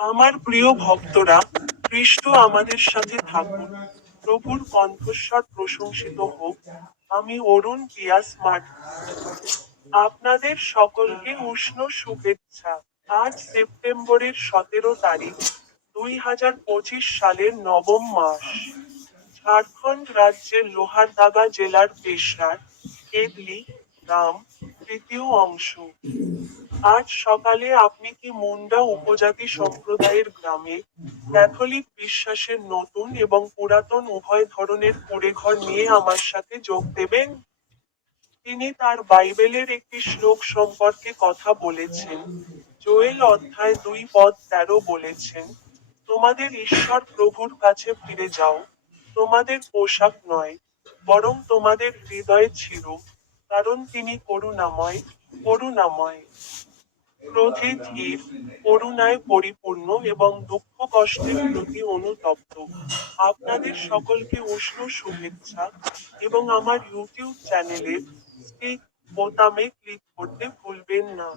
আমার প্রিয় ভক্তরা খ্রিস্ট আমাদের সাথে থাকুন। প্রভুর কণ্ঠস্বর প্রশংসিত হোক। আমি অরুণ পিয়াস মাঠ। আপনাদের সকলকে উষ্ণ শুভেচ্ছা। আজ সেপ্টেম্বরের সতেরো তারিখ, দুই হাজার পঁচিশ সালের নবম মাস। ঝাড়খণ্ড রাজ্যের লোহারদাগা জেলার পেশরার কেদলি গ্রাম, তৃতীয় অংশ। আজ সকালে আপনি কি মুন্ডা উপজাতি সম্প্রদায়ের গ্রামে ক্যাথলিক বিশ্বাসের নতুন এবং পুরাতন উভয় ধরনের কুড়েঘর নিয়ে আমার সাথে যোগ দেবেন? তিনি তার বাইবেলের একটি শ্লোক সম্পর্কে কথা বলেছেন। জোয়েল অধ্যায় দুই পদ তেরো বলেছেন, তোমাদের ঈশ্বর প্রভুর কাছে ফিরে যাও। তোমাদের পোশাক নয়, বরং তোমাদের হৃদয়ে ছিল কারণ তিনি করুণাময় করুণাময়। ক্রোধে ধীর করুণায় পরিপূর্ণ এবং দুঃখ কষ্টের প্রতি অনুতপ্ত। আপনাদের সকলকে উষ্ণ শুভেচ্ছা এবং আমার ইউটিউব চ্যানেলের বোতামে ক্লিক করতে ভুলবেন না।